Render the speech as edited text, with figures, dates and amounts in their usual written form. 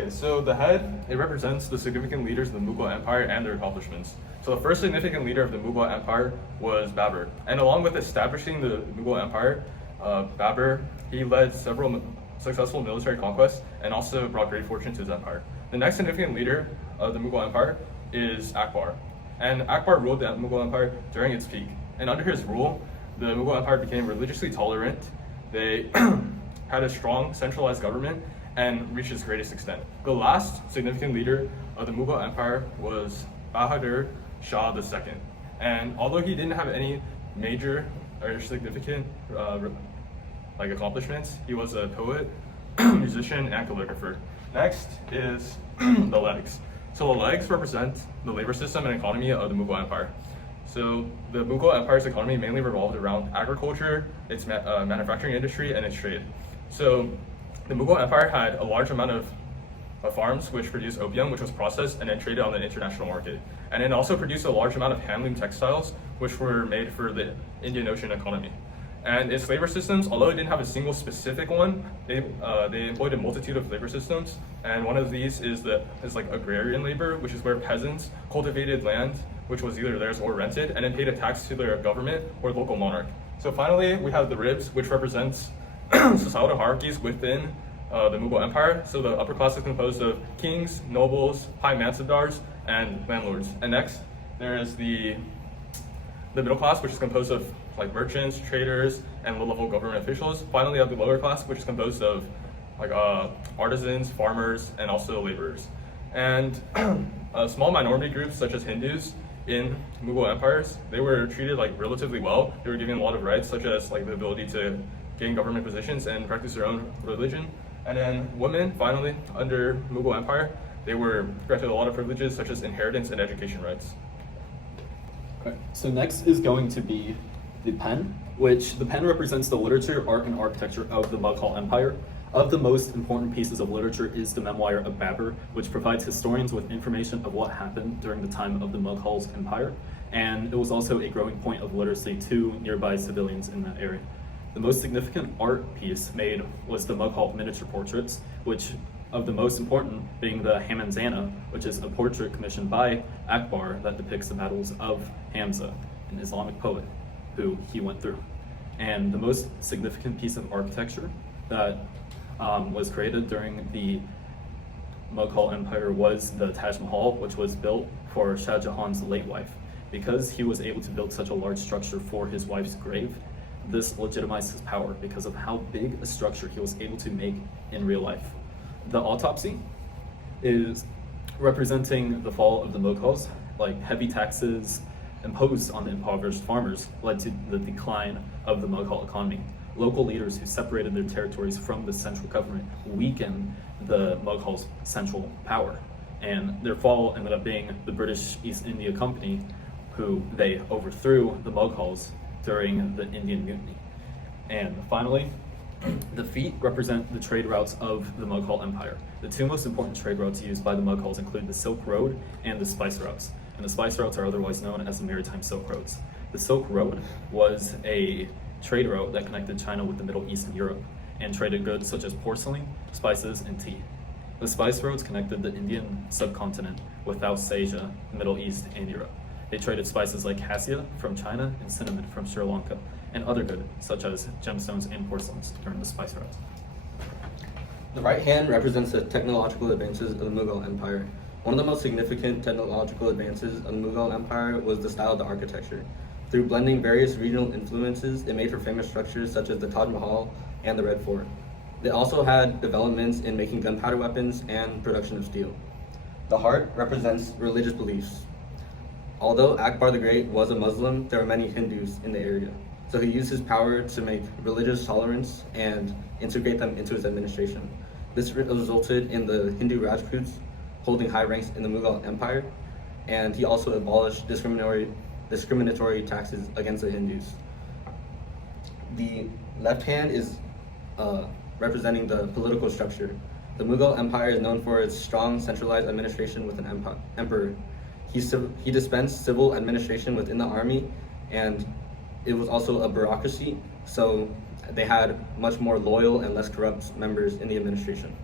Okay, so the head, it represents the significant leaders of the Mughal Empire and their accomplishments. So the first significant leader of the Mughal Empire was Babur. And along with establishing the Mughal Empire, Babur, he led several successful military conquests and also brought great fortune to his empire. The next significant leader of the Mughal Empire is Akbar. And Akbar ruled the Mughal Empire during its peak. And under his rule, the Mughal Empire became religiously tolerant. They had a strong centralized government and reached its greatest extent. The last significant leader of the Mughal Empire was Bahadur Shah II. And although he didn't have any major or significant accomplishments, he was a poet, musician, and calligrapher. Next is the legs. So the legs represent the labor system and economy of the Mughal Empire. So the Mughal Empire's economy mainly revolved around agriculture, its manufacturing industry, and its trade. So the Mughal Empire had a large amount of farms which produced opium, which was processed and then traded on the international market. And it also produced a large amount of handloom textiles, which were made for the Indian Ocean economy. And its labor systems, although it didn't have a single specific one, they employed a multitude of labor systems. And one of these is agrarian labor, which is where peasants cultivated land, which was either theirs or rented, and then paid a tax to their government or local monarch. So finally, we have the ribs, which represents societal hierarchies within the Mughal Empire. So the upper class is composed of kings, nobles, high mansabdars, and landlords. And next, there is the middle class, which is composed of merchants, traders, and low-level government officials. Finally, you have the lower class, which is composed of artisans, farmers, and also laborers. And small minority groups such as Hindus in Mughal empires, they were treated relatively well. They were given a lot of rights, such as the ability to gain government positions and practice their own religion. And then women, finally, under Mughal Empire, they were granted a lot of privileges, such as inheritance and education rights. Okay, so next is going to be the pen, which the pen represents the literature, art, and architecture of the Mughal Empire. Of the most important pieces of literature is the memoir of Babur, which provides historians with information of what happened during the time of the Mughal's empire, and it was also a growing point of literacy to nearby civilians in that area. The most significant art piece made was the Mughal miniature portraits, which of the most important being the Hamzana, which is a portrait commissioned by Akbar that depicts the battles of Hamza, an Islamic poet who he went through. And the most significant piece of architecture that was created during the Mughal Empire was the Taj Mahal, which was built for Shah Jahan's late wife. Because he was able to build such a large structure for his wife's grave, this legitimized his power because of how big a structure he was able to make in real life. The autopsy is representing the fall of the Mughals, heavy taxes imposed on the impoverished farmers led to the decline of the Mughal economy. Local leaders who separated their territories from the central government weakened the Mughals' central power, and their fall ended up being the British East India Company, who they overthrew the Mughals during the Indian Mutiny. And finally, the feet represent the trade routes of the Mughal Empire. The two most important trade routes used by the Mughals include the Silk Road and the spice routes. And the spice routes are otherwise known as the maritime Silk Roads. The Silk Road was a trade route that connected China with the Middle East and Europe, and traded goods such as porcelain, spices, and tea. The spice roads connected the Indian subcontinent with South Asia, the Middle East, and Europe. They traded spices like cassia from China and cinnamon from Sri Lanka, and other goods such as gemstones and porcelains during the spice routes. The right hand represents the technological advances of the Mughal Empire. One of the most significant technological advances of the Mughal Empire was the style of the architecture. Through blending various regional influences, it made for famous structures such as the Taj Mahal and the Red Fort. They also had developments in making gunpowder weapons and production of steel. The heart represents religious beliefs. Although Akbar the Great was a Muslim, there were many Hindus in the area. So he used his power to make religious tolerance and integrate them into his administration. This resulted in the Hindu Rajputs holding high ranks in the Mughal Empire, and he also abolished discriminatory taxes against the Hindus. The left hand is representing the political structure. The Mughal Empire is known for its strong centralized administration with an emperor. He dispensed civil administration within the army, and it was also a bureaucracy, so they had much more loyal and less corrupt members in the administration.